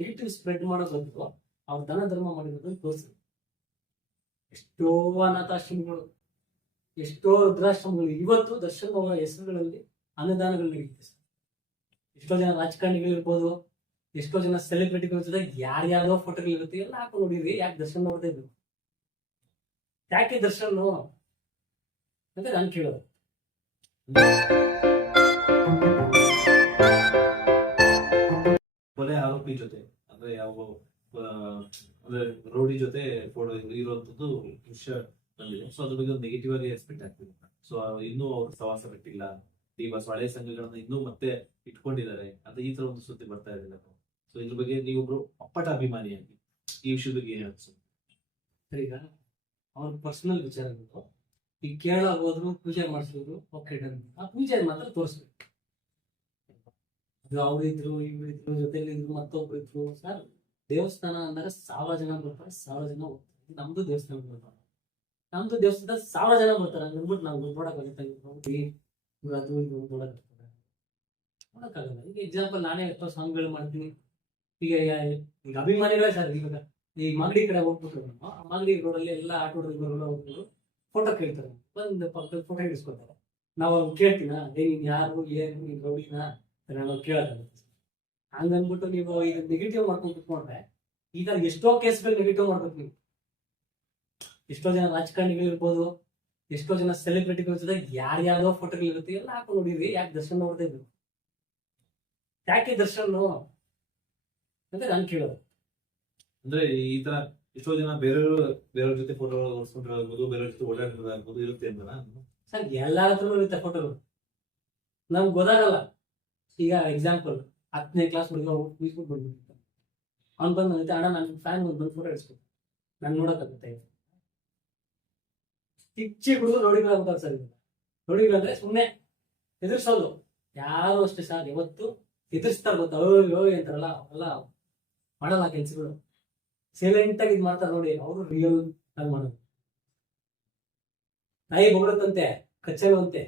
Negative spread ಮಾಡೋ ಬದಲು ಅವ್ರು ಧನ ಧರ್ಮ ಮಾಡಿರೋದನ್ನ ತೋರಿಸಿದ್ರು. ಎಷ್ಟೋ ಅನಾಥಾಶ್ರಮಗಳು, ಎಷ್ಟೋ ವೃದ್ಧಾಶ್ರಮಗಳು ಇವತ್ತು ದರ್ಶನ್ ಅವರ ಹೆಸರುಗಳಲ್ಲಿ ಅನುದಾನಗಳು ನೀಡುತ್ತೆ ಸರ್. ಎಷ್ಟೋ ಜನ ರಾಜಕಾರಣಿಗಳಿರ್ಬೋದು ಎಷ್ಟೋ ಜನ ಸೆಲೆಬ್ರಿಟಿಗಳ ಜೊತೆ ಯಾರ್ಯಾರೋ ಫೋಟೋಗಳಿರುತ್ತೆ ಎಲ್ಲ ಹಾಕೊಂಡು ನೋಡಿದ್ರಿ ಯಾಕೆ ದರ್ಶನ್ ಅವ್ರದೇ ಬೇಕು ಯಾಕೆ ದರ್ಶನ್? ಅಂತ ನಾನು ಕೇಳೋದು. ಜೊತೆ, ಅಂದ್ರೆ ಯಾವ ಅಂದ್ರೆ ರೌಡಿ ಜೊತೆ ಫೋಟೋ ಇರುವಂತದ್ದು ದೃಶ್ಯ ಬಂದಿದೆ. ಸೊ ಅದ್ರ ಬಗ್ಗೆ ಒಂದು ನೆಗೆಟಿವ್ ಆಗಿ ಎಕ್ಸ್ಪೆಕ್ಟ್ ಆಗ್ತಿದೆ. ಸೊ ಇನ್ನೂ ಅವ್ರ ಪ್ರವಾಸ ಬಿಟ್ಟಿಲ್ಲ ಈ ಬಸ್ ಹಳೆ ಸಂಘಗಳನ್ನ ಇನ್ನೂ ಮತ್ತೆ ಇಟ್ಕೊಂಡಿದ್ದಾರೆ. ಅಂತ ಈ ತರ ಒಂದು ಸುದ್ದಿ ಬರ್ತಾ ಇದೆ ಸೊ ಇದ್ರ ಬಗ್ಗೆ ನೀವೊಬ್ರು ಅಪ್ಪಟ ಅಭಿಮಾನಿಯಾಗಿ ಈ ವಿಷಯದ ಬಗ್ಗೆ ಏನ್ ಅನ್ಸುತ್ತೆ ಈಗ ಅವ್ರ ಪರ್ಸನಲ್ ವಿಚಾರ ಈಗ ಕೇರಳ ಹೋದ್ರು, ಪೂಜೆ ಮಾಡಿಸಿದ್ರು ಓಕೆ ಆ ಪೂಜೆ ಮಾತ್ರ ತೋರಿಸ್ಬೇಕು. ಅದು ಇವ್ರು ಇದ್ರು, ಜೊತೆಲಿ ಇದ್ರು, ಮತ್ತೊಬ್ರು ಇದ್ರು, ಸರ್, ದೇವಸ್ಥಾನ ಅಂದ್ರೆ ಸಾವಿರ ಜನ ಬರ್ತಾರೆ, ಸಾವಿರ ಜನ ಹೋಗ್ತಾರೆ. ನಮ್ದು ದೇವಸ್ಥಾನ ಬರ್ತಾರೆ. ನಮ್ದು ದೇವಸ್ಥಾನ ಸಾವಿರ ಜನ ಬರ್ತಾರೆ. ಅಂದ್ಬಿಟ್ಟು ನಾವು ನೋಡಕ್ಕಾಗುತ್ತೆ ಅದು, ಇದು ನೋಡಕ್ಕಾಗ್ತದೆ ನೋಡಕ್ಕಾಗಲ್ಲ ಈಗ ಎಕ್ಸಾಂಪಲ್ ನಾನೇ ಎಷ್ಟೋ ಸಾಂಗ್ಗಳು ಮಾಡ್ತೀನಿ. ಈಗ ಈಗ ಅಭಿಮಾನಿಗಳೇ ಸರ್ ಇವಾಗ ಈ ಮಾಗಡಿ ಕಡೆ ಹೋಗ್ಬಿಟ್ರು ನಾವು ಆ ಮಾಗಡಿ ರೋಡಲ್ಲಿ ಎಲ್ಲ ಆಟೋ ಹೋಗ್ಬಿಟ್ಟು ಫೋಟೋ ಕೇಳ್ತಾರೆ. ಬಂದು ಪಕ್ಕದಲ್ಲಿ ಫೋಟೋ ಹಿಡಿಸ್ಕೊತಾರೆ ನಾವು ಕೇಳ್ತೀನ? ಏ, ನೀನ್ ಯಾರು? ಏನು? ನೀನ್ ರೌಡಿನ? ನಾನು ಕೇಳೋದಾಗುತ್ತೆ ಹಂಗನ್ಬಿಟ್ಟು ನೀವು ಈಗ ನೆಗೆಟಿವ್ ಮಾಡ್ಕೊಂಡು ಕುತ್ಕೊಂಡ್ರೆ ಈಗ ಎಷ್ಟೋ ಕೇಸ್ಗಳು ನೆಗೆಟಿವ್ ಮಾಡ್ಬೇಕು ನೀವು ಎಷ್ಟೋ ಜನ ರಾಜಕಾರಣಿಗಳು ಇರ್ಬೋದು ಎಷ್ಟೋ ಜನ ಸೆಲೆಬ್ರಿಟಿಗಳ ಜೊತೆ ಯಾರ್ಯಾರೋ ಫೋಟೋಗಳು ಇರುತ್ತೆ ಎಲ್ಲ ಹಾಕೊಂಡು ನೋಡಿದ್ರಿ ಯಾಕೆ ದರ್ಶನ್ ನೋಡ್ತಾ ಇದ್ರು? ಯಾಕೆ ದರ್ಶನ್ ಅಂತ ನಾನು ಕೇಳೋದು. ಅಂದ್ರೆ ಈ ತರ ಎಷ್ಟೋ ಜನ ಬೇರೆಯವರು ಬೇರೆಯವ್ರ ಜೊತೆ ಫೋಟೋ ಹೊಡ್ಸ್ಕೊಂಡಿರೋದು ಬೇರೆಯವ್ರ ಜೊತೆ ಓಡಾಡಿರೋದಾಗ್ಬೋದು ಇರುತ್ತೆ ಅಂತ ಸರ್ ಎಲ್ಲಾರ ಹತ್ರನೂ ಇರುತ್ತೆ ಫೋಟೋಗಳು ನಮ್ಗೆ ಗೊತ್ತಾಗಲ್ಲ. ಈಗ ಎಕ್ಸಾಂಪಲ್ ಹತ್ತನೇ ಕ್ಲಾಸ್ ಹುಡುಗ ಕೂತ್ಕೊಂಡು ಬಂದ್ಬಿಟ್ಟು ಅವ್ನು ಬಂದು ನನ್ನ ಅಣ್ಣ ನನ್ನ ಫ್ಯಾನ್ ಒಂದು ಬಂದು ಫೋಟೋ ಇಡ್ಸ್ಬೇಕು ನಾನು ನೋಡೋಕ್ಕಾಗುತ್ತೆ ಕಿಚ್ಚಿ ಹುಡುಗರು ನೋಡಿಗಳಾಗ್ತಾರೆ ಸರ್ ನೋಡಿಲ್ಲ ಅಂದ್ರೆ ಸುಮ್ಮನೆ ಎದುರಿಸೋದು. ಯಾರು ಅಷ್ಟೇ ಸರ್ ಇವತ್ತು ಎದುರಿಸ್ತಾರೆ ಗೊತ್ತಾ? ಓಯ್ ಓಯ್ ಅಂತಾರಲ್ಲ, ಅವೆಲ್ಲ ಮಾಡಲ್ಲ ಕೆಲ್ಸಗಳು. ಸೈಲೆಂಟ್ ಆಗಿ ಇದು ಮಾಡ್ತಾರೆ ನೋಡಿ, ಅವರು ರಿಯಲ್ ಆಗಿ ಮಾಡೋದು. ನಾಯಿ ಬೊಗಳತ್ತಂತೆ, ಕಚ್ಚಲ್ವಂತೆ.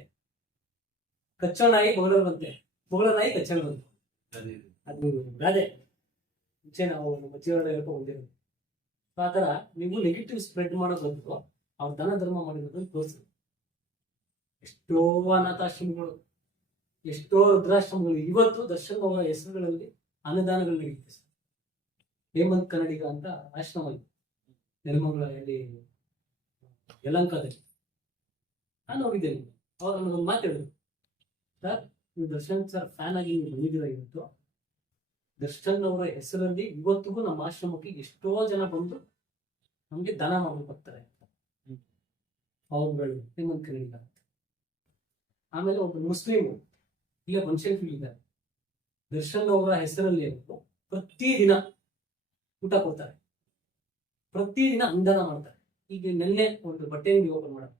ಕಚ್ಚೋ ನಾಯಿ ಬೊಗಳುವಂತೆ. ಬೊಗಳ ಕಚ್ಚಲ್ ಬಂತು ಅದು ರಾಜೆ ಮುಂಚೆ ನಾವು ನಮ್ಮ ಜೀವನ ಹೇಳ್ಕೊಂಡು ಬಂದಿರೋದು ಆ ಥರ ನೀವು ನೆಗೆಟಿವ್ ಸ್ಪ್ರೆಡ್ ಮಾಡೋ ಬದಲು ಅವ್ರ ಧನ ಧರ್ಮ ಮಾಡಿರೋದನ್ನು ತೋರಿಸಿದ್ರು ಎಷ್ಟೋ ಅನಾಥಾಶ್ರಮಗಳು ಎಷ್ಟೋ ವೃದ್ಧಾಶ್ರಮಗಳು ಇವತ್ತು ದರ್ಶನ್ ಅವರ ಹೆಸರುಗಳಲ್ಲಿ ಅನ್ನದಾನಗಳು ನಡೆಯುತ್ತೆ ಸರ್. ಹೇಮಂತ್ ಕನ್ನಡಿಗ ಅಂತ ಆಶ್ರಮ ಇದೆ. ನೆಲಮಂಗಲಲ್ಲಿ ಯಲಂಕದಲ್ಲಿ. ನಾನು ಹೋಗಿದ್ದೇನೆ ಅವ್ರು ನನಗೊಂದು ಮಾತಾಡಿದ್ರು ಸರ್ ನೀವು ದರ್ಶನ್ ಸರ್ ಫ್ಯಾನ್ ಆಗಿ ನೀವು ಬಂದಿದ್ದೀರ ಇವತ್ತು? ದರ್ಶನ್ ಅವರ ಹೆಸರಲ್ಲಿ ಇವತ್ತಿಗೂ ನಮ್ಮ ಆಶ್ರಮಕ್ಕೆ ಎಷ್ಟೋ ಜನ ಬಂದು ನಮ್ಗೆ ದಾನ ಮಾಡಿ ಬರ್ತಾರೆ. ಅವುಗಳು ಹೇಮಂತ್ ಕನ್ನಡಿಗ ಆಮೇಲೆ ಒಬ್ಬ ಮುಸ್ಲಿಂ ಇಲ್ಲೇ ಬನ್ಶಂಕರ್ ಇದ್ದಾರೆ ದರ್ಶನ್ ಅವರ ಹೆಸರಲ್ಲಿ ಪ್ರತಿ ಪ್ರತಿದಿನ ಊಟ ಕೊಡ್ತಾರೆ. ಪ್ರತಿದಿನ ಅನುದಾನ ಮಾಡ್ತಾರೆ. ಈಗ ನಿನ್ನೆ ಒಂದು ಬಟ್ಟೆ ಓಪನ್ ಮಾಡೋದು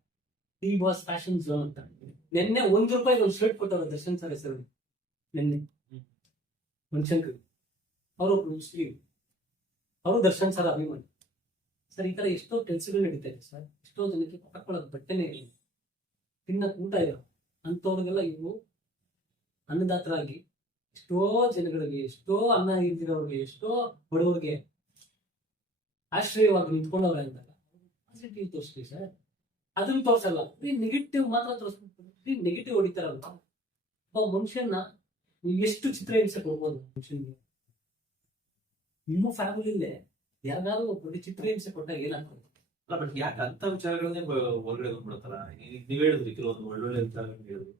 ಟಿ ಬಾಸ್ ಫ್ಯಾಷನ್ ಝೋನ್ ಅಂತ. ನಿನ್ನೆ ಒಂದು ರೂಪಾಯಿ ಒಂದು ಶರ್ಟ್ ಕೊಟ್ಟವ್ರೆ ದರ್ಶನ್ ಸರ್ ಹೆಸರು ನಿನ್ನೆ. ಅವರು ಒಬ್ರು ಮುಸ್ಲಿಂ. ಅವರು ದರ್ಶನ್ ಸರ್ ಅಭಿಮಾನಿ. ಸರ್ ಈ ತರ ಎಷ್ಟೋ ಕೆಲಸಗಳು ನಡೀತಾ ಇದೆ ಸರ್ ಎಷ್ಟೋ ಜನಕ್ಕೆ ಹಾಕೊಳ್ಳೋದು ಬಟ್ಟೆನೇ ಇಲ್ಲ. ತಿನ್ನಕ್ ಊಟ ಇಲ್ಲ. ಅಂಥವ್ರಿಗೆಲ್ಲ ಇವು ಅನ್ನದಾತರಾಗಿ ಎಷ್ಟೋ ಜನಗಳಿಗೆ ಎಷ್ಟೋ ಅನ್ನ ಇಲ್ದಿರೋರಿಗೆ ಎಷ್ಟೋ ಬಡವರಿಗೆ ಆಶ್ರಯವಾಗಿ ನಿಂತ್ಕೊಂಡವ್ರೆ ಅಂದಾಗ ಪಾಸಿಟಿವ್ ತೋರಿಸ್ತೀವಿ ಸರ್ ಅದನ್ನ ತೋರ್ಸಲ್ಲ. ನೆಗೆಟಿವ್ ಮಾತ್ರ ತೋರಿಸ್ಬೇಕು. ನೆಗೆಟಿವ್ ಹೊಡಿತಾರಲ್ಲ ಒಬ್ಬ ಮನುಷ್ಯನ ನೀವು ಎಷ್ಟು ಚಿತ್ರ ಹಿಂಸೆ ಕೊಡ್ಬೋದು ಮನುಷ್ಯನಿಗೆ. ನಿಮ್ಮ ಫ್ಯಾಮಿಲಿಲೇ ಯಾರಿಗಾದ್ರು ಒಬ್ಬರಿಗೆ ಚಿತ್ರ ಹಿಂಸೆ ಕೊಟ್ಟಾಗ ಏನಾಗ್ತದೆ ಅಲ್ಲ ಬಟ್ ಯಾಕೆ ಅಂತ ವಿಚಾರಗಳನ್ನೇ ಹೊರಗಡೆ ಬಂದ್ಬಿಡ್ತಾರ ನೀವ್ ಹೇಳಿದ್ರಿ ಕೆಲವೊಂದು ಒಳ್ಳೊಳ್ಳೆ ವಿಚಾರಗಳನ್ನ ಹೇಳಿದ್ರಿ.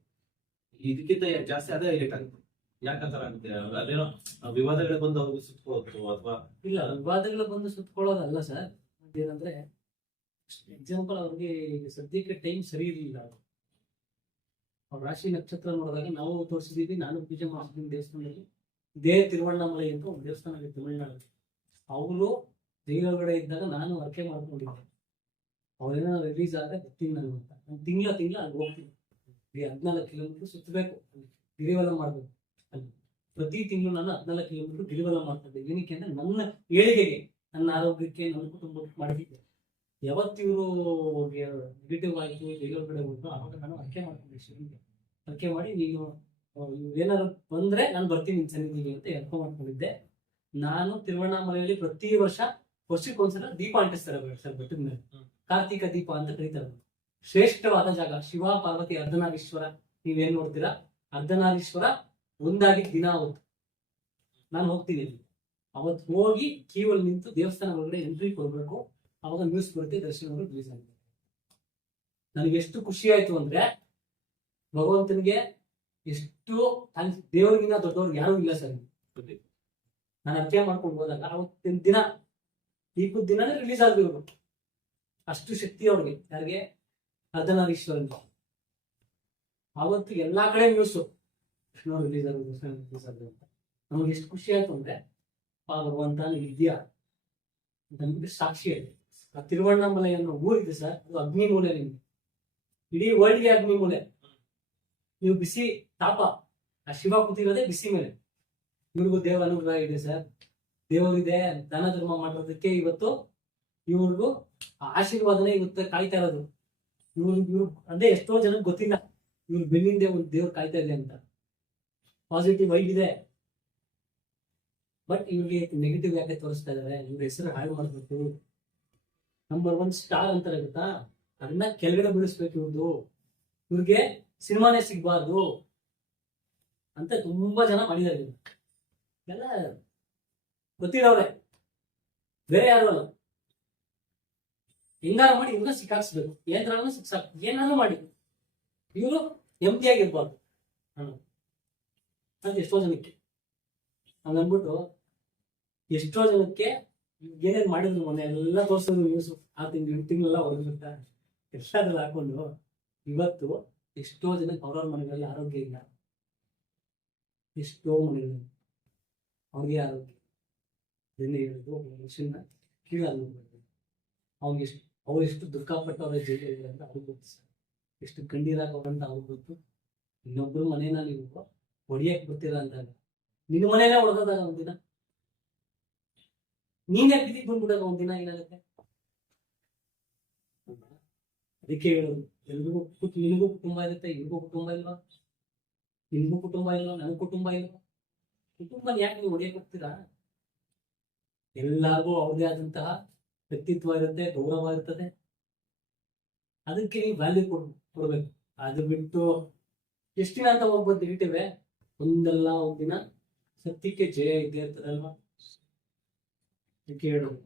ಇದಕ್ಕಿಂತ ಜಾಸ್ತಿ ಅದೇ ಹೈಲೈಟ್ ಆಗುತ್ತೆ ಯಾಕಂತಾರ ಆಗುತ್ತೆ ಅದೇನೋ ವಿವಾದಗಳು ಬಂದು ಅವ್ರಿಗೆ ಸುತ್ಕೊಳ್ಳೋದು ಅಥವಾ ಇಲ್ಲ ವಿವಾದಗಳು ಬಂದು ಸುತ್ಕೊಳ್ಳೋದಲ್ಲ ಸರ್. ಏನಂದ್ರೆ ಎಕ್ಸಾಂಪಲ್ ಅವ್ರಿಗೆ ಈಗ ಸದ್ಯಕ್ಕೆ ಟೈಮ್ ಸರಿ ಇರಲಿಲ್ಲ. ಅವ್ರ ರಾಶಿ ನಕ್ಷತ್ರ ನೋಡಿದಾಗ ನಾವು ತೋರಿಸಿದೀವಿ, ನಾನು ಪೂಜೆ ಮಾಡಿಸಿದ್ದೀನಿ ದೇವಸ್ಥಾನದಲ್ಲಿ. ಇದೇ ತಿರುವಣ್ಣಾಮಲೈ ಅಂತ ಒಂದು ದೇವಸ್ಥಾನ ಇದೆ ತಮಿಳ್ನಾಡಲ್ಲಿ. ಅವರು ದೇವಗಡೆ ಇದ್ದಾಗ ನಾನು ಅರ್ಕೆ ಮಾಡ್ಕೊಂಡಿದ್ದೆ. ಅವ್ರೇನೋ ರಿಲೀಸ್ ಆದ್ರೆ ಬರ್ತೀನಿ ನಾನು ಅಂತ. ನಾನು ತಿಂಗಳ ತಿಂಗಳ ಅಲ್ಲಿ ಹೋಗ್ತೀನಿ. ಹದಿನಾಲ್ಕು ಕಿಲೋಮೀಟರ್ ಸುತ್ತಬೇಕು. ಗಿರಿವಲ ಮಾಡಬೇಕು. ಅಲ್ಲಿ ಪ್ರತಿ ತಿಂಗಳು ನಾನು ಹದಿನಾಲ್ಕು ಕಿಲೋಮೀಟರ್ ಗಿರಿವಲ ಮಾಡ್ತಿದ್ದೆ ಏನಕ್ಕೆ ಅಂದ್ರೆ ನನ್ನ ಏಳಿಗೆಗೆ, ನನ್ನ ಆರೋಗ್ಯಕ್ಕೆ, ನನ್ನ ಕುಟುಂಬಕ್ಕೆ ಮಾಡಿದ್ದೆ ಯಾವತ್ತು ಇವರು ನೆಗೆಟಿವ್ ಆಯಿತು ಬೇರೆಯವ್ರ ಕಡೆ ಹೋದ್ರು ಆವಾಗ ನಾನು ಅರ್ಕೆ ಮಾಡ್ಕೊಂಡೆ ಶಿವನಿಗೆ. ಅರ್ಕೆ ಮಾಡಿ ನೀನು ಏನಾದ್ರು ಬಂದ್ರೆ ನಾನು ಬರ್ತೀನಿ ನಿನ್ ಸನ್ನಿಧಿಗೆ ಅಂತ ಎಲ್ಕೊ ಮಾಡ್ಕೊಂಡಿದ್ದೆ. ನಾನು ತಿರುವಣ್ಣಾಮಲೆಯಲ್ಲಿ ಪ್ರತಿ ವರ್ಷ ವರ್ಷಕ್ಕೊಂದ್ಸಲ ದೀಪ ಅಂಟಿಸ್ತಾರೆ ಸರ್ ಬೆಟ್ಟದ ಮೇಲೆ. ಕಾರ್ತಿಕ ದೀಪ ಅಂತ ಕರೀತಾರೆ. ಶ್ರೇಷ್ಠವಾದ ಜಾಗ ಶಿವ ಪಾರ್ವತಿ ಅರ್ಧನಾರೀಶ್ವರ ನೀವೇನ್ ನೋಡ್ತೀರಾ? ಅರ್ಧನಾರೀಶ್ವರ ಒಂದಾಗಿ ದಿನ ಅವತ್ತು ನಾನು ಹೋಗ್ತೀನಿ ಅಲ್ಲಿ. ಅವತ್ತು ಹೋಗಿ ಕ್ಯೂವಲ್ಲಿ ನಿಂತು ದೇವಸ್ಥಾನ ಒಳಗಡೆ ಎಂಟ್ರಿ ಕೊಡ್ಬೇಕು. ಅವಾಗ ನ್ಯೂಸ್ ಬರುತ್ತೆ ದರ್ಶನ ರಿಲೀಸ್ ಆಗ್ತಾರೆ ನನಗೆ ಎಷ್ಟು ಖುಷಿ ಆಯ್ತು ಅಂದ್ರೆ ಭಗವಂತನಿಗೆ ಎಷ್ಟು ದೇವರಿಗಿಂತ ದೊಡ್ಡವ್ರಿಗೆ ಯಾರು ಇಲ್ಲ ಸರ್. ನಾನು ಅರ್ಥ ಮಾಡ್ಕೊಂಡು ಹೋದಾಗ ಅವತ್ತಿನ ದಿನ, ದೀಪದ ದಿನನೇ ರಿಲೀಸ್ ಆಗ್ಬೇಕು ಅಷ್ಟು ಶಕ್ತಿ ಅವ್ರಿಗೆ, ಯಾರಿಗೆ? ಅರ್ಧನಾರೀಶ್ವರನ್. ಅವತ್ತು ಎಲ್ಲಾ ಕಡೆ ನ್ಯೂಸ್ ಕೃಷ್ಣ ರಿಲೀಸ್ ಆಗೋದು ರಿಲೀಸ್ ಅಂತ. ನಮ್ಗೆ ಎಷ್ಟು ಖುಷಿ ಆಯ್ತು ಅಂದ್ರೆ, ಆ ಭಗವಂತ ಇದೆಯಾ? ನಮ್ಗೆ ಸಾಕ್ಷಿ ಇದೆ ಆ ತಿರುವಣ್ಣಾಮಲೈ ಅನ್ನೋ ಊರಿದೆ ಸರ್. ಅದು ಅಗ್ನಿ ಮೂಲೆ ನಿಮ್ಗೆ. ಇಡೀ ವರ್ಲ್ಡ್ಗೆ ಅಗ್ನಿ ಮೂಲೆ. ನೀವು ಬಿಸಿ ತಾಪ, ಆ ಶಿವ ಕೂತಿರೋದೇ ಬಿಸಿ ಮೇಲೆ. ಇವ್ರಿಗೂ ದೇವ ಅನುಗ್ರಹ ಇದೆ ಸರ್. ದೇವರಿದೆ, ದಾನ ಧರ್ಮ ಮಾಡೋದಕ್ಕೆ ಇವತ್ತು ಇವ್ರಿಗೂ ಆಶೀರ್ವಾದನೆ ಇವತ್ತು ಕಾಯ್ತಾ ಇರೋದು. ಇವ್ರು ಇವ್ರು ಅಂದ್ರೆ ಎಷ್ಟೋ ಜನಕ್ಕೆ ಗೊತ್ತಿಲ್ಲ. ಇವ್ರು ಬೆನ್ನಿಂದೆ ಒಂದು ದೇವ್ರು ಕಾಯ್ತಾ ಇದೆ ಅಂತ. ಪಾಸಿಟಿವ್ ವೈಬ್ ಇದೆ. ಬಟ್ ಇವ್ರಿಗೆ ನೆಗೆಟಿವ್ ಯಾಕೆ ತೋರಿಸ್ತಾ ಇದಾರೆ ಇವ್ರ ಹೆಸರು ಹಾಳು ಮಾಡ್ಬೇಕು. ನಂಬರ್ ಒನ್ ಸ್ಟಾರ್ ಅಂತಾರೆ ಗೊತ್ತಾ? ಅದನ್ನ ಕೆಳಗಡೆ ಬಿಡಿಸ್ಬೇಕು ಇವ್ರು ಇವ್ರಿಗೆ ಸಿನಿಮಾನೇ ಸಿಗ್ಬಾರ್ದು ಅಂತ ತುಂಬಾ ಜನ ಮಾಡಿದ್ದಾರೆ. ಎಲ್ಲ ಗೊತ್ತಿರೋರೆ ಬೇರೆ ಯಾರು ಅಲ್ಲ. ಹೆಂಗಾರು ಮಾಡಿ ಇವ್ರನ್ನ ಸಿಕ್ಕಾಕ್ಸ್ಬೇಕು. ಏನಾದ್ರು ಸಿಕ್ಸಾಕ್ ಏನಾದ್ರು ಮಾಡಿ. ಇವರು ಎಂಟಿಯಾಗಿರ್ಬಾರ್ದು ಅಂತ ಎಷ್ಟೋ ಜನಕ್ಕೆ. ಹಂಗನ್ಬಿಟ್ಟು ಎಷ್ಟೋ ಜನಕ್ಕೆ ಏನೇನ್ ಮಾಡಿದ್ರು ಮೊನ್ನೆ, ಎಲ್ಲ ತೋರಿಸಿದ್ರು ನ್ಯೂಸ್ ಆ ತಿಂಗಳು ತಿಂಗಳೆಲ್ಲ ಹೊರಗಿರ್ತಾ ಎಲ್ಲಾದ್ರಲ್ಲಿ ಹಾಕೊಂಡು ಇವತ್ತು ಎಷ್ಟೋ ಜನಕ್ಕೆ ಅವ್ರವ್ರ ಮನೆಗಳಲ್ಲಿ ಆರೋಗ್ಯ ಇಲ್ಲ. ಎಷ್ಟೋ ಮನೆಗಳಲ್ಲಿ ಅವ್ರಿಗೆ ಆರೋಗ್ಯ ಇದನ್ನೇ ಒಬ್ಬ ಮನುಷ್ಯನ ಕೀಳಾಗಿ ಅವ್ನಿಗೆ ಎಷ್ಟು, ಅವ್ರು ಎಷ್ಟು ದುಃಖ ಪಟ್ಟವ್ರೆ ಜೈಲಿಗೆ ಅಂತ ಅವ್ರಿಗೆ ಗೊತ್ತು ಸರ್. ಎಷ್ಟು ಅಂತ ಅವ್ರಿಗೆ ಗೊತ್ತು. ಇನ್ನೊಬ್ರು ಮನೇನ ನೀವು ಹೊಡಿಯಕ್ ಬರ್ತೀರ ಅಂದಾಗ, ನಿನ್ನ ಮನೇನೆ ಹೊಡೆದಾಗ ಒಂದಿನ. ನೀನೇ ಬಿದ್ದಿಗೆ ಬಂದ್ಬಿಡೋದು ಒಂದಿನ ಏನಾಗುತ್ತೆ? ಅದಕ್ಕೆ ಹೇಳೋದು, ಎಲ್ರಿಗೂ ನಿನಗೂ ಕುಟುಂಬ ಇರುತ್ತೆ, ಇವ್ರಿಗೂ ಕುಟುಂಬ ಇಲ್ವಾ? ನಿನ್ಗೂ ಕುಟುಂಬ ಇಲ್ವಾ? ನನಗೂ ಕುಟುಂಬ ಇಲ್ವಾ? ಕುಟುಂಬನ ಯಾಕೆ ನೀವು ಹೊಡಿಯಕ್ ಹೋಗ್ತೀರಾ? ಎಲ್ಲರಿಗೂ ಅವ್ರದೇ ಆದಂತಹ ವ್ಯಕ್ತಿತ್ವ ಇರುತ್ತೆ ಗೌರವ ಇರ್ತದೆ ಅದಕ್ಕೆ ನೀವು ವ್ಯಾಲ್ಯೂ ಕೊಡ್, ಕೊಡ್ಬೇಕು. ಅದು ಬಿಟ್ಟು ಎಷ್ಟು ದಿನ ಅಂತ ಹೋಗ್ಬೋದು ಇಟ್ಟಿವೆ ಒಂದಲ್ಲ ಒಂದಿನ. ಸತ್ಯಕ್ಕೆ ಜಯ ಇದ್ದೇ ಇರ್ತದಲ್ವಾ ಅದಕ್ಕೆ ಹೇಳೋದು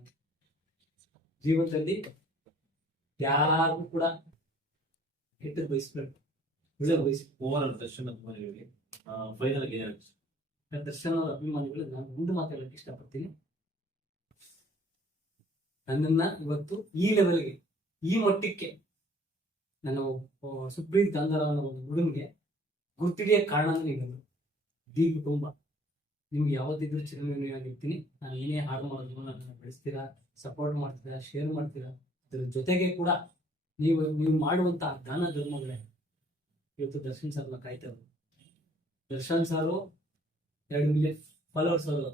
ಜೀವನದಲ್ಲಿ ಯಾರಿಗೂ ಕೂಡ ಕೆಟ್ಟದ್ ಬಯಸ್ಬೇಕು ಒಳ್ಳೆ ಓವರ್ ಆಲ್ ದರ್ಶನ್ ಅಭಿಮಾನಿಗಳಿಗೆ ಫೈನಲ್ಗೆ? ದರ್ಶನ ಅವ್ರ ಅಭಿಮಾನಿಗಳು ನಾನು ಒಂದು ಮಾತು ಹೇಳಕ್ ಇಷ್ಟಪಡ್ತೀನಿ. ನನ್ನನ್ನ ಇವತ್ತು ಈ ಲೆವೆಲ್ಗೆ ಈ ಮಟ್ಟಕ್ಕೆ ನಾನು ಸುಪ್ರೀತ್ ಗಾಂಧಾರ ಅನ್ನೋ ಒಂದು ಹುಡುಗನಿಗೆ ಗುರ್ತಿಡಿಯ ಕಾರಣ ನೀವು ದಿ ಕುಟುಂಬ. ನಿಮ್ಗೆ ಯಾವತ್ತಿದ್ರು ಚಿರಋಣಿಯಾಗಿರ್ತೀನಿ ನಾನು ಏನೇ ಹಾಡು ಮಾಡಿದ್ರು ನನ್ನನ್ನು ಬೆಳೆಸ್ತೀರಾ ಸಪೋರ್ಟ್ ಮಾಡ್ತೀರಾ ಶೇರ್ ಮಾಡ್ತೀರಾ, ಅದ್ರ ಜೊತೆಗೆ ಕೂಡ ನೀವು ನೀವು ಮಾಡುವಂತ ದಾನ ಧರ್ಮಗಳೇ. ಇವತ್ತು ದರ್ಶನ್ ಸರ್ ಕಾಯ್ತಾ ಇರೋದು. ದರ್ಶನ್ ಸಾರು ಎರಡು ಮಿಲಿಯನ್ ಫಾಲೋವರ್ಸ್ ಅವರು.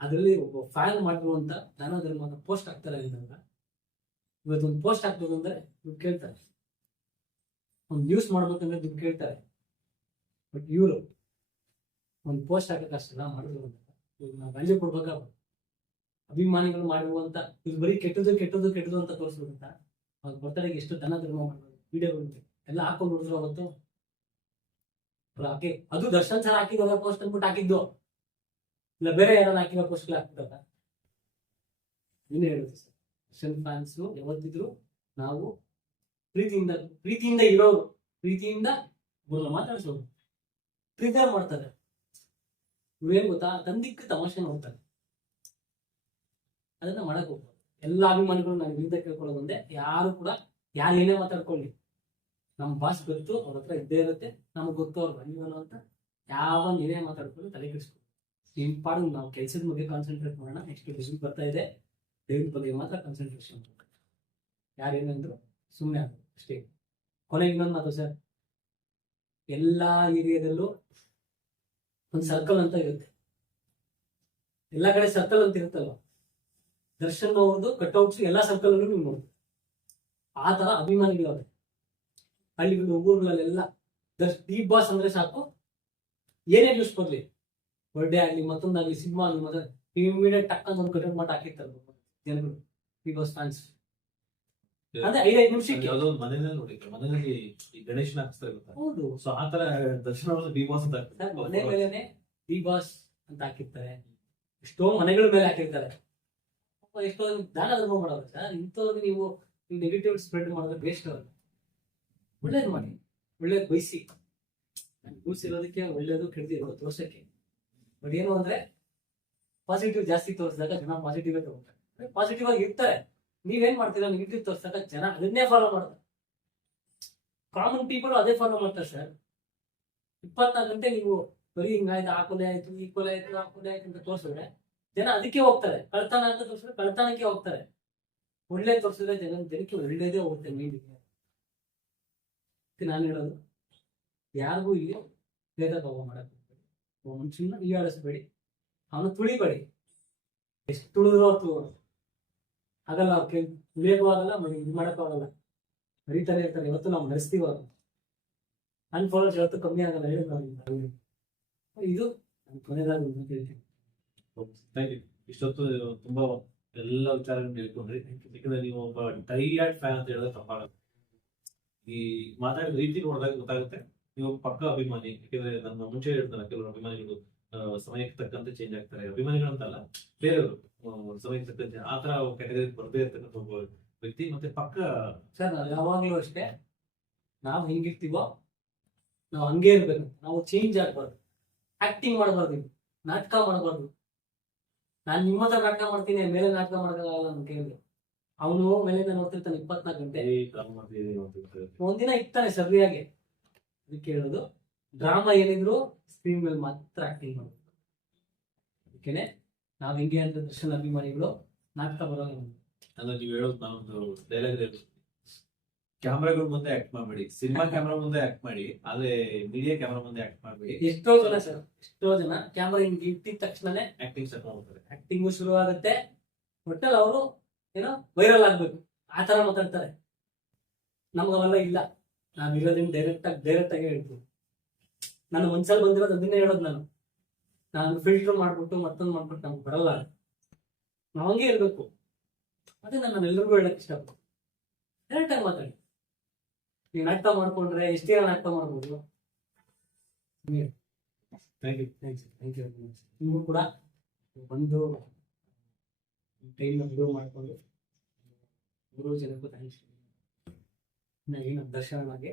ಅದರಲ್ಲಿ ಒಬ್ಬ ಫ್ಯಾನ್ ಮಾಡಿರುವಂತ ದಾನ ಧರ್ಮನ ಪೋಸ್ಟ್ ಹಾಕ್ತಾರೆ ಅಂದಾಗ ಇವತ್ತೊಂದು ಪೋಸ್ಟ್ ಹಾಕ್ಬೇಕು ಅಂದ್ರೆ ದುಡ್ಡು ಕೇಳ್ತಾರೆ. ಒಂದು ನ್ಯೂಸ್ ಮಾಡ್ಬೇಕಂದ್ರೆ ದುಡ್ಡು ಕೇಳ್ತಾರೆ. ಬಟ್ ಇವರು ಒಂದು ಪೋಸ್ಟ್ ಹಾಕಕ್ಕೆ ಅಷ್ಟೆಲ್ಲ ಮಾಡಿದ್ರು ಇವ್ರು ನಾವು ವ್ಯಾಲ್ಯೂ ಕೊಡ್ಬೇಕಾಗ ಅಭಿಮಾನಿಗಳು ಮಾಡಿರುವಂತ, ಇದು ಬರೀ ಕೆಟ್ಟದ್ದು ಕೆಟ್ಟದ್ದು ಕೆಟ್ಟದ್ದು ಅಂತ ತೋರಿಸ್ಬೇಕಂತ ಅವ್ರ ಬರ್ತಾರೆ ಎಷ್ಟು ಧನ ಧರ್ಮ ಮಾಡ್ಬೋದು. ವಿಡಿಯೋಗಳು ಎಲ್ಲ ಹಾಕೊಂಡು ನೋಡಿದ್ರು ಅವತ್ತು. ಅದು ದರ್ಶನ್ ಸರ್ ಹಾಕಿದ ಪೋಸ್ಟ್ ಅಂದ್ಬಿಟ್ಟು ಹಾಕಿದ್ದು. ಇಲ್ಲ, ಬೇರೆ ಯಾರು ಹಾಕಿರೋ ಪೋಸ್ಟ್ ಹಾಕ್ಬಿಟ್ಟ ಏನೇ ಹೇಳುದು ಸರ್. ದರ್ಶನ್ ಫ್ಯಾನ್ಸ್ ಯಾವತ್ತಿದ್ರು ನಾವು ಪ್ರೀತಿಯಿಂದ ಪ್ರೀತಿಯಿಂದ ಇರೋರು, ಪ್ರೀತಿಯಿಂದ ಮಾತಾಡ್ಸೋರು. ಪ್ರೀತಿಯಾಗಿ ಮಾಡ್ತಾರೆ. ಇವೇನ್ ಗೊತ್ತಾ ತಂದಿಕ್ಕ ತಮಾಷೆ ನೋಡ್ತಾರೆ. ಅದನ್ನ ಮಾಡಕ್ ಹೋಗ್ಬೋದು ಎಲ್ಲ ಅಭಿಮಾನಿಗಳು ನಾನು ಕೇಳ್ಕೊಳ್ಳೋದು ಒಂದೇ ಯಾರು ಕೂಡ ಯಾರು ಏನೇ ಮಾತಾಡ್ಕೊಳ್ಳಿ. ನಮ್ಮ ಬಾಸ್ ಗೊತ್ತು, ಅವ್ರ ಹತ್ರ ಇದ್ದೇ ಇರುತ್ತೆ, ನಮ್ಗೆ ಗೊತ್ತು, ಅವ್ರು ಬಂದಿವನು ಅಂತ ಯಾವ ಏನೇ ಮಾತಾಡ್ಕೊಂಡು ತಲೆ ಕೆಡಿಸ್ಕೊಂಡು ನಿಮ್ ಪಾಡು ನಾವು ಕೆಲಸದ ಬಗ್ಗೆ ಕಾನ್ಸಂಟ್ರೇಟ್ ಮಾಡೋಣ. ನೆಕ್ಸ್ಟ್ ರಿಸಲ್ಟ್ ಬರ್ತಾ ಇದೆ. ದೇವ್ರ ಬಗ್ಗೆ ಮಾತ್ರ ಕಾನ್ಸಂಟ್ರೇಷನ್ ಯಾರೇನಂದ್ರು ಸುಮ್ಮನೆ ಅಷ್ಟೇ. ಕೊನೆಗೆ ಇನ್ನೊಂದು ಮಾತು ಸರ್. ಎಲ್ಲಾ ಏರಿಯಾದಲ್ಲೂ ಒಂದು ಸರ್ಕಲ್ ಅಂತ ಇರುತ್ತೆ. ಎಲ್ಲ ಕಡೆ ಸರ್ಕಲ್ ಅಂತ ಇರುತ್ತಲ್ವ? ದರ್ಶನ್ ಅವ್ರದ್ದು ಕಟ್ಔಟ್ಸ್ ಎಲ್ಲಾ ಸರ್ಕಲ್ ಅಲ್ಲೂ ನೀವು ನೋಡಿ ಆ ತರ ಅಭಿಮಾನಿಗಳವ್ರೆ ಹಳ್ಳಿಗಳು ಊರುಗಳಲ್ಲೆಲ್ಲ ದರ್ಶ್ ಬಾಸ್ ಅಂದ್ರೆ ಸಾಕು. ಏನೇ ನ್ಯೂಸ್ ಬರ್ಲಿ. ಬರ್ಡೇ ಆಗ್ಲಿ, ಮತ್ತೊಂದಾಗ್ಲಿ ಸಿನಿಮಾ ಆಗ್ಲಿ, ಮತ್ತೆ ಇಮಿಡಿಯೇಟ್ ಟಕ್ ಅಂತ ಒಂದು ಕಟೌಟ್ ಮಾಡಿ ಹಾಕಿರ್ತಾರೆ. ಜನಗಳು ಬಿಗ್ ಬಾಸ್ ಫ್ಯಾನ್ಸ್ ಅಂದ್ರೆ ಐದೈದು ನಿಮಿಷಕ್ಕೆ. ಯಾವ್ದೋ ಒಂದು ಮನೆಯಲ್ಲಿ ನೋಡಿದ್ರು. ಮನೆಯಲ್ಲಿ ಈ ಗಣೇಶನ ಹಾಕಿಸ್ತಾರೆ ಗೊತ್ತಾ ಹೌದು. ಸೊ ಆ ತರ ದರ್ಶನ ಬಿ ಬಾಸ್ ಅಂತ ಸರ್ ಮನೆ ಮೇಲೆನೆ ಡಿ ಬಾಸ್ ಅಂತ ಹಾಕಿರ್ತಾರೆ. ಎಷ್ಟೋ ಮನೆಗಳ ಮೇಲೆ ಹಾಕಿರ್ತಾರೆ. ಎಷ್ಟೋ ದಾನ ಧರ್ಮ ಮಾಡೋದು ಸರ್. ಇಂಥವ್ರಿಗೆ ನೀವು ನೆಗೆಟಿವ್ ಸ್ಪ್ರೆಡ್ ಮಾಡೋದು ಬೇಸ್ಟ್ ಅವ್ರು. ಒಳ್ಳೇದು ಮಾಡಿ. ಒಳ್ಳೇದು ಬಯಸಿ. ಕೂಸಿರೋದಕ್ಕೆ ಒಳ್ಳೇದು ಕೆಡ್ದಿರೋದು ತೋರ್ಸಕ್ಕೆ ಬಟ್ ಏನು ಅಂದ್ರೆ ಪಾಸಿಟಿವ್ ಜಾಸ್ತಿ ತೋರಿಸಿದಾಗ ಜನ ಪಾಸಿಟಿವ್ ತಗೋತಾರೆ. ಪಾಸಿಟಿವ್ ಆಗಿ ಇರ್ತಾರೆ. ನೀವೇನ್ ಮಾಡ್ತೀರಾ? ನೆಗೆಟಿವ್ ತೋರ್ಸಾಕ ಜನ ಅದನ್ನೇ ಫಾಲೋ ಮಾಡ್ತಾರೆ. ಕಾಮನ್ ಪೀಪಲ್ ಅದೇ ಫಾಲೋ ಮಾಡ್ತಾರೆ ಸರ್ ಇಪ್ಪತ್ನಾಲ್ಕು ಗಂಟೆ ನೀವು ಬರೀ ಹಿಂಗಾಯ್ತು ಆ ಕೊಲೆ ಆಯ್ತು, ಈ ಕೊಲೆ ಆಯ್ತು, ಆ ಕೊಲೆ ಆಯ್ತು ಅಂತ ತೋರಿಸಿದ್ರೆ ಜನ ಅದಕ್ಕೆ ಹೋಗ್ತಾರೆ. ಕಳ್ತನ ಅಂತ ತೋರಿಸಿದ್ರೆ ಕಳ್ತನಕ್ಕೆ ಹೋಗ್ತಾರೆ. ಒಳ್ಳೆ ತೋರಿಸಿದ್ರೆ ಜನ, ಜನಕ್ಕೆ ಒಳ್ಳೇದೇ ಹೋಗುತ್ತೆ ಮೈಂಡಿಗೆ ನಾನು ಹೇಳೋದು, ಯಾರಿಗೂ ಇಲ್ಲಿ ಭೇದ ಭಾವ ಮಾಡಕ್ ಮನುಷ್ಯನ ಹೀಯಾಳಿಸ್ಬೇಡಿ ಅವನು ತುಳಿಬೇಡಿ. ಎಷ್ಟು ತುಳಿದ್ರು ಅವತ್ತು ಆಗಲ್ಲ ಅವ್ರ ಕೈ ತುಳಿಯಕ್ಕೂ ಆಗಲ್ಲ ಇದು ಮಾಡೋಕ್ಕಾಗಲ್ಲ. ಬರೀತಾನೆ ಇರ್ತಾರೆ, ಇವತ್ತು ನಾವು ನಡೆಸ್ತೀವಿ ನನ್ನ ಫಾಲೋರ್ಸ್ ಯಾವತ್ತು ಕಮ್ಮಿ ಆಗಲ್ಲ, ಹೇಳಿ ಇದು ಕೊನೆಯದಾಗಿ ಇಷ್ಟೊತ್ತು ತುಂಬಾ ಎಲ್ಲ ವಿಚಾರಗಳನ್ನ ತಿಳ್ಕೊಂಡ್ರಿ ಯಾಕಂದ್ರೆ ನೀವು ಒಬ್ಬ ಡೈಯಾಟ್ ಫ್ಯಾನ್ ಅಂತ ಹೇಳಿದ್ರೆ ತಪ್ಪಾಗುತ್ತೆ ಈ ಮಾತಾಡಿದ ರೀತಿ ನೋಡಿದಾಗ ಗೊತ್ತಾಗುತ್ತೆ. ನೀವು ಪಕ್ಕ ಅಭಿಮಾನಿ, ಯಾಕಂದ್ರೆ ನನ್ನ ಮುಂಚೆ ಹೇಳ್ತಾರೆ ಕೆಲವರು ಅಭಿಮಾನಿಗಳು ಸಮಯಕ್ಕೆ ತಕ್ಕಂತೆ ಚೇಂಜ್ ಆಗ್ತಾರೆ. ಅಭಿಮಾನಿಗಳಂತಲ್ಲ ಬೇರೆಯವರು ಸಮಯಕ್ಕೆ ತಕ್ಕಂತೆ ಆ ತರ ಕ್ಯಾಟಗರಿ ಬರದೇ ಇರ್ತಕ್ಕಂಥ ಒಬ್ಬ ವ್ಯಕ್ತಿ ಮತ್ತೆ ಪಕ್ಕ ಸರ್ ನಾವು ಯಾವಾಗಲೂ ಅಷ್ಟೇ ನಾವು ಹೆಂಗಿರ್ತೀವೋ ನಾವು ಹಂಗೆ ಇರ್ಬೇಕು. ನಾವು ಚೇಂಜ್ ಆಗ್ಬಾರ್ದು. ಆಕ್ಟಿಂಗ್ ಮಾಡಬಾರ್ದು. ನಾಟಕ ಮಾಡಬಾರ್ದು. ನಾನು ನಿಮ್ಮ ಹತ್ರ ನಾಟಕ ಮಾಡ್ತೀನಿ ಮೇಲೆ ನಾಟಕ ಮಾಡೋಕ್ಕಾಗಲ್ಲ ಅಂತ ಕೇಳಿದ್ರು. ಅವನು ಮೇಲೆ ನೋಡ್ತಿರ್ತಾನೆ ಇಪ್ಪತ್ನಾಲ್ಕು ಗಂಟೆ. ಒಂದಿನ ಇರ್ತಾನೆ ಸರಿಯಾಗಿ. ಅದಕ್ಕೆ ಹೇಳೋದು ಡ್ರಾಮಾ ಏನಿದ್ರು ಸ್ಕ್ರೀನ್ ಮೇಲೆ ಮಾತ್ರ ಆಕ್ಟಿಂಗ್ ಮಾಡಬೇಕು. ಅದಕ್ಕೇನೆ ನಾವ್ ಹಿಂಗೆ ಅಂತ ದರ್ಶನ್ ಅಭಿಮಾನಿಗಳು ನಾಟಕ ಬರೋಲ್ಲ ನಮ್ಗೆ. ಅಂದ್ರೆ ನೀವು ಹೇಳೋದು ನಾನೊಂದು ಡೈಲಾಗ್ ಕ್ಯಾಮ್ರಾಗಳ ಮುಂದೆ ಆಕ್ಟ್ ಮಾಡಬೇಡಿ. ಸಿನಿಮಾ ಕ್ಯಾಮ್ರಾ ಮುಂದೆ ಆಕ್ಟ್ ಮಾಡಿ ಅದೇ ಮೀಡಿಯಾ ಕ್ಯಾಮ್ರಾ ಮುಂದೆ ಆಕ್ಟ್ ಮಾಡಬೇಡಿ. ಎಷ್ಟೋ ಜನ ಸರ್ ಎಷ್ಟೋ ಜನ ಕ್ಯಾಮ್ರಾ ಹಿಂಗ್ ಇಟ್ಟಿದ ತಕ್ಷಣನೇ ಆಕ್ಟಿಂಗ್ ಸ್ಟಾರ್ಟ್ ಮಾಡ್ತಾರೆ ಆಕ್ಟಿಂಗು ಶುರು ಆಗುತ್ತೆ. ಒಟ್ಟಲ್ಲಿ ಅವರು ಏನೋ ವೈರಲ್ ಆಗ್ಬೇಕು. ಆ ತರ ಮಾತಾಡ್ತಾರೆ. ನಮ್ಗೆ ಅವೆಲ್ಲ ಇಲ್ಲ. ನಾವ್ ಇರೋದ್ರಿಂದ ಡೈರೆಕ್ಟ್ ಆಗಿ ಡೈರೆಕ್ಟ್ ಆಗಿ ಹೇಳ್ತೀವಿ. ನಾನು ಒಂದ್ಸಲ ಬಂದಿರೋದು ಅದನ್ನೇ ಹೇಳೋದು ನಾನು. ನಾನು ಫಿಲ್ಟರ್ ಮಾಡ್ಬಿಟ್ಟು ಮತ್ತೊಂದು ಮಾಡ್ಬಿಟ್ಟು ನಮ್ಗೆ ಬರಲ್ಲ. ನಾವು ಹಂಗೆ ಇರ್ಬೇಕು. ಅದೇ ನಾನು ಎಲ್ರಿಗೂ ಹೇಳಕ್ ಇಷ್ಟಪಡ್ತೀನಿ. ಟೈಮ್ ಮಾತಾಡಿ. ನೀವು ನಾಟಕ ಮಾಡ್ಕೊಂಡ್ರೆ ಎಷ್ಟೇ ನಾನು ನಾಟಕ ಮಾಡ್ಬೋದು? Thank you thanks thank you ನೀವು ಕೂಡ ಬಂದು ಟೈಮ್ ಇದು ಮಾಡಿಕೊಂಡು ಮೂರು ಜನಕ್ಕೂ ಥ್ಯಾಂಕ್ಸ್ ಏನು ದರ್ಶನವಾಗಿ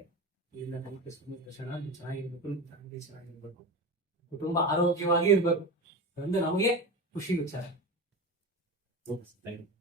ಇದನ್ನ ನಮಗೆ ಸುಮ್ಮನೆ ನೀವು ಚೆನ್ನಾಗಿರ್ಬೇಕು ಫ್ಯಾಮಿಲಿ ಚೆನ್ನಾಗಿರ್ಬೇಕು. ಕುಟುಂಬ ಆರೋಗ್ಯವಾಗಿ ಇರ್ಬೇಕು. ಅಂದ್ರೆ ನಮಗೆ ಖುಷಿ ವಿಚಾರ. Thank you